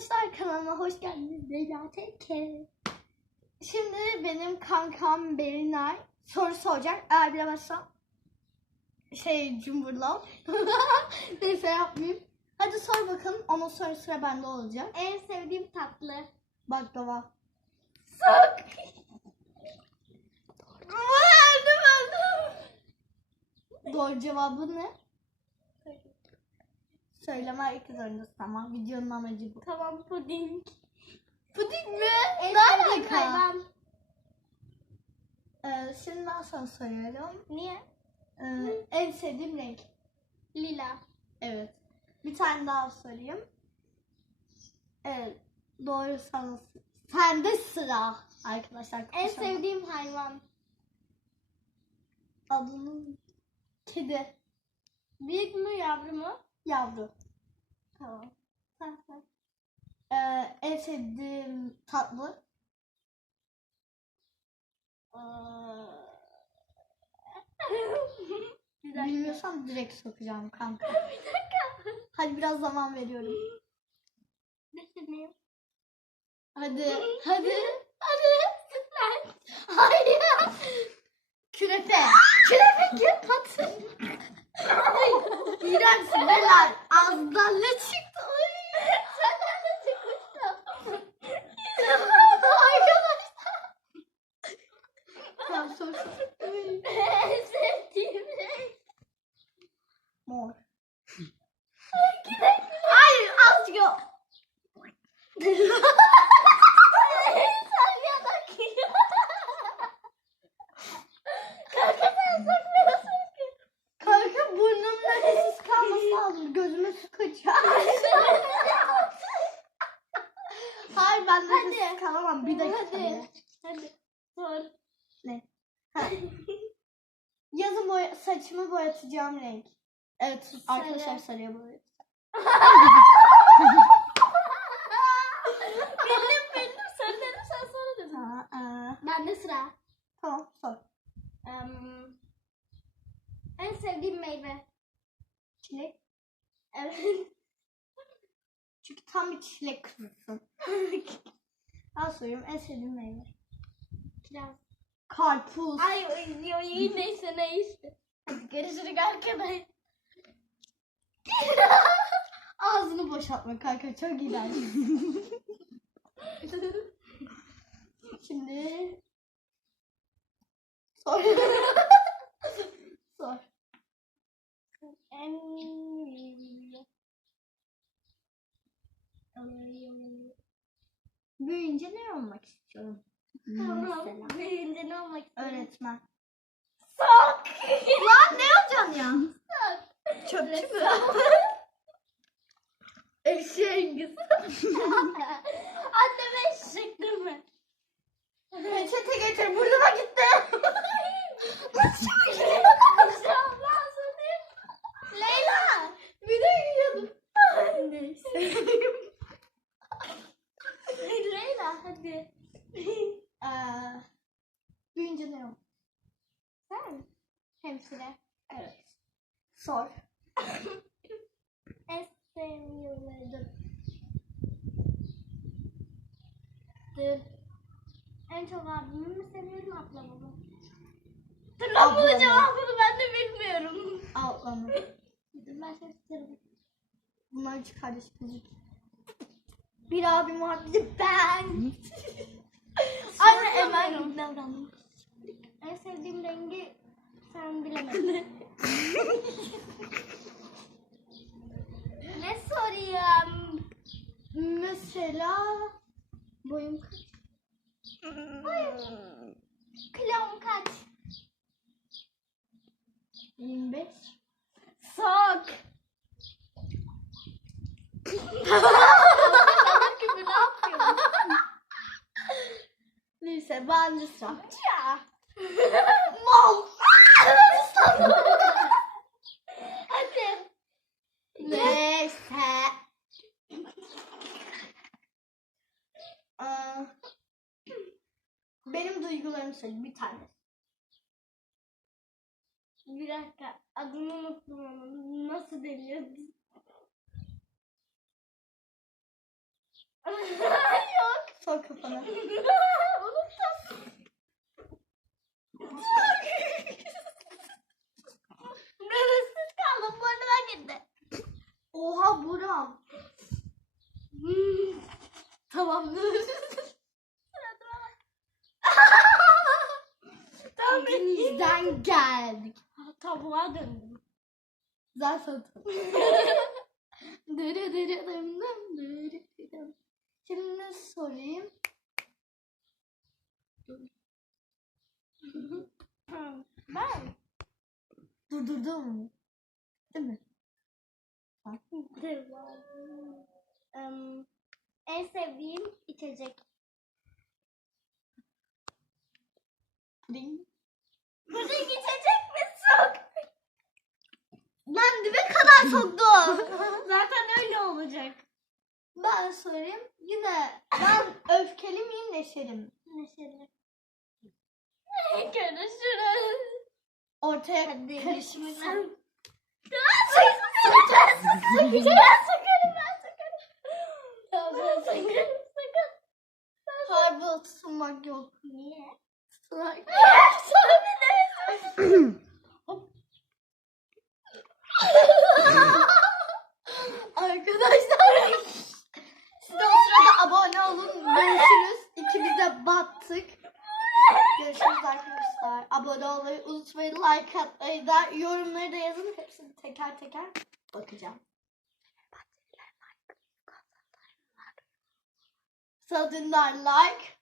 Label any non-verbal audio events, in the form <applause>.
arkadaşlar kanalıma hoş geldiniz. Leyla. Şimdi benim kankam Berinay soru soracak. Eğer bilemezsem şey cumburlav. <laughs> Neyse yapmayayım. Hadi sor bakalım. Onun soru sıra bende olacak. En sevdiğim tatlı. Baklava. Sok. Verdim verdim. Doğru cevabı ne? Söyleme herkes zorundasın ama videonun amacı bu. Tamam puding. Puding mi? Ne alaka? hayvan. Ee, şimdi ben sana soruyorum. Niye? Ee, en sevdiğim renk. Lila. Evet. Bir tane daha sorayım. Evet. Doğru sana. Sende sıra. Arkadaşlar. En konuşalım. sevdiğim hayvan. Adının kedi. Büyük mü yavru mu? Yavru. Tamam. Sen sen. Ee, en sevdiğim tatlı. Bir dakika. Bilmiyorsam direkt sokacağım kanka. <laughs> Bir dakika. Hadi biraz zaman veriyorum. Düşüneyim. Hadi. <laughs> Hadi. Hadi. Süper. Hayır. Künefe. <laughs> Künefe kim patır? Ay, İğrençsin neler. Ağzından ne çıktı? Ay. Senden de çıkmıştım. Arkadaşlar. Tamam sor. En sevdiğim renk. Mor. Gidelim. Hayır azıcık o. <laughs> Sen yanak ya. Kanka sen sokmuyorsun ki. Kanka burnumda nefes kalması lazım. Gözüme su kaçıyor. Hayır ben nefes Hadi. kalamam. Bir dakika. Hadi. bile. Hadi. Sor. Ne? Ha. Yazın boya saçımı boyatacağım renk. Evet arkadaşlar sarıya boyayacağım. <laughs> bildim bildim. Sen dedim sen sonra dedin. Ha, aa. Bende sıra. Tamam sor. Em, en sevdiğim meyve. Çilek. Evet. Çünkü tam bir çilek kızısın. <laughs> Ben soruyorum en sevdiğim meyve. Kiraz. Karpuz. Ay oy, neyse neyse. Hadi görüşürüz arkadaşlar. <laughs> Ağzını boşaltma kanka çok iğrenç. <laughs> Şimdi sor. <laughs> sor. Büyüyünce ne olmak istiyorum? Tamam. Mesela. Büyüyünce ne olmak istiyorsun? Öğretmen. Sok. Lan ne olacaksın ya? Çöpçü mü? Eşeğin Anneme eşek deme. Peçete getir burnuma gitti. Nasıl şöyle? Leyla. Bir de yiyordum. Neyse. Leyla hadi. Ee, büyüyünce ne olmak? Sen hemşire. Evet. Sor. <laughs> En sevmiyorum. Dur. En çok abimi mi seviyorum ablamı mı? Dur lan bunun Ablamı. cevabını ben de bilmiyorum. Altlanma. Dur ben seni tutarım. Bunlar kardeş müzik. Bir abim var bir de ben. <laughs> Anne gibi davrandım. En sevdiğim rengi sen bilemedin. <laughs> ne sorayım? Mesela boyum kaç? Kilom kaç? 25. Sok. Salak <laughs> gibi ne yapıyorsun? Neyse ben de sıra. Ya. Mal. Hadi. Neyse. Aa, Benim duygularımı söyle bir tane. Bir dakika. Adını unuttum ama nasıl deniyordu? <laughs> Yok. Sok kafana. <laughs> Unuttum. <laughs> Neresiz kaldım. Burnuma girdi. Oha buram. Tamamdır. Tamam ben Denizden <laughs> geldik. Tavuğa döndüm. Güzel satın. Dırı dırı dım dım dırı dım. Şimdi ne sorayım? Ben Durdurdum. Değil mi? Em, en sevdiğim içecek. Puding. Puding içecek mi sok? Lan dibe kadar soktum. <laughs> Zaten öyle olacak. ben sorayım. Yine ben öfkeli miyim neşeli mi? Neşeli. Görüşürüz. Ortaya Hadi karışmış. görüşürüz. Ben sokarım ben sokarım. Tamam ben sokarım sakın. Harbi tutulmak yok. Niye? Tutulmak. Arkadaşlar siz de o sırada abone olun. Görüşürüz. İkimiz de battık. Görüşürüz arkadaşlar. Abone olmayı unutmayın. Like atmayı da yorumları da yazın. Hepsini teker teker bakacağım. Sadınlar like.